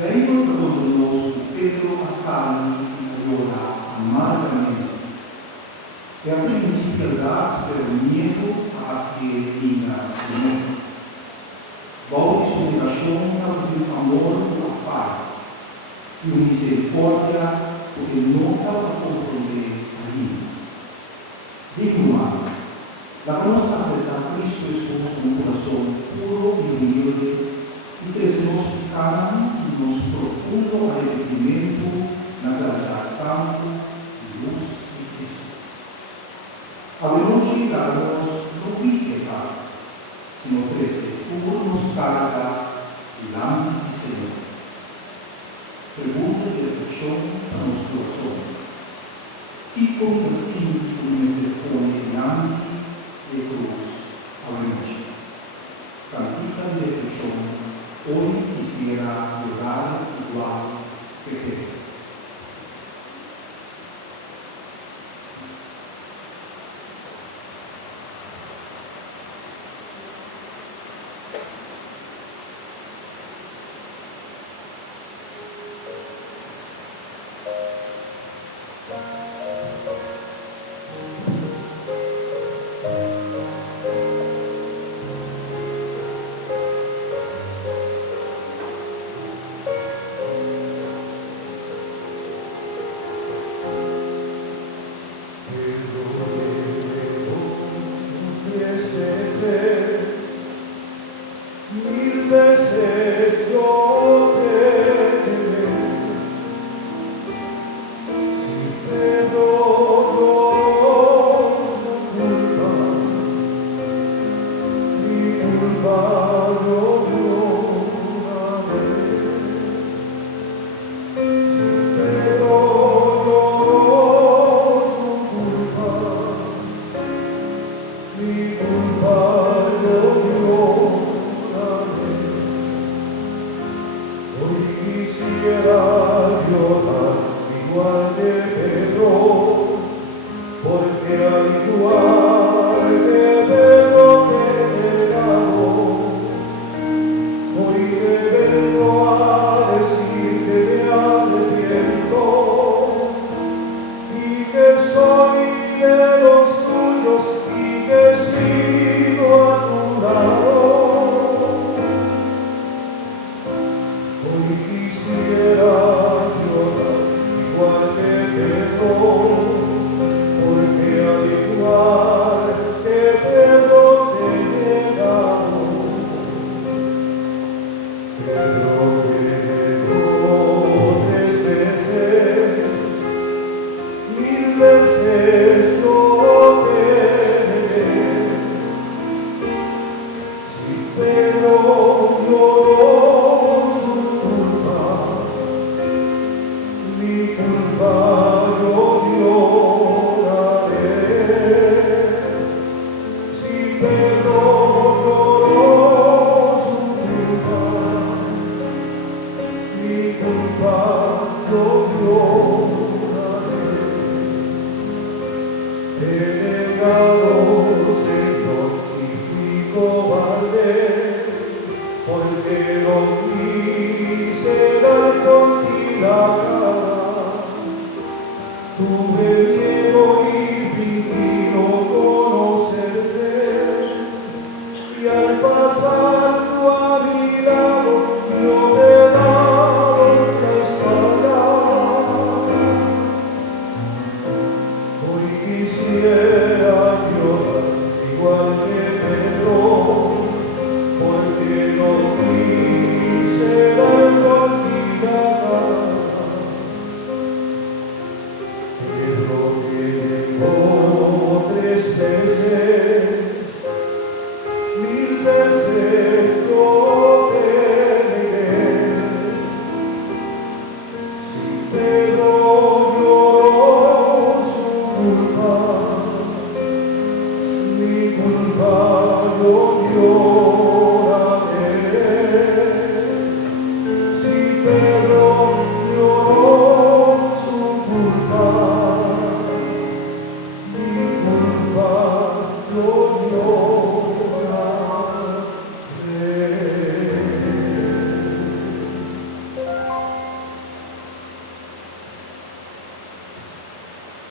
Vengono conosco Pedro Assani e ora amargamente. E abbiamo dificuldade per miedo a se Senhor. Volta sua oração por um amor a fare, e uma misericórdia porque não dá para compreender ainda. Digo, la nostra aceita Cristo Jesús con un corazón puro y humilde y crecemos en nos profundo arrepentimiento, la claridad santa y luz de Cristo. Avevoggi la nos non richiesa, sino crece pur nos carga delante di Signore. Pregunta di riflessione a nostro corazón. Chi conta sinti con misericordia delante de cruz a la noche. Cantita de reflexión, hoy quisiera llorar igual que Pedro. Porque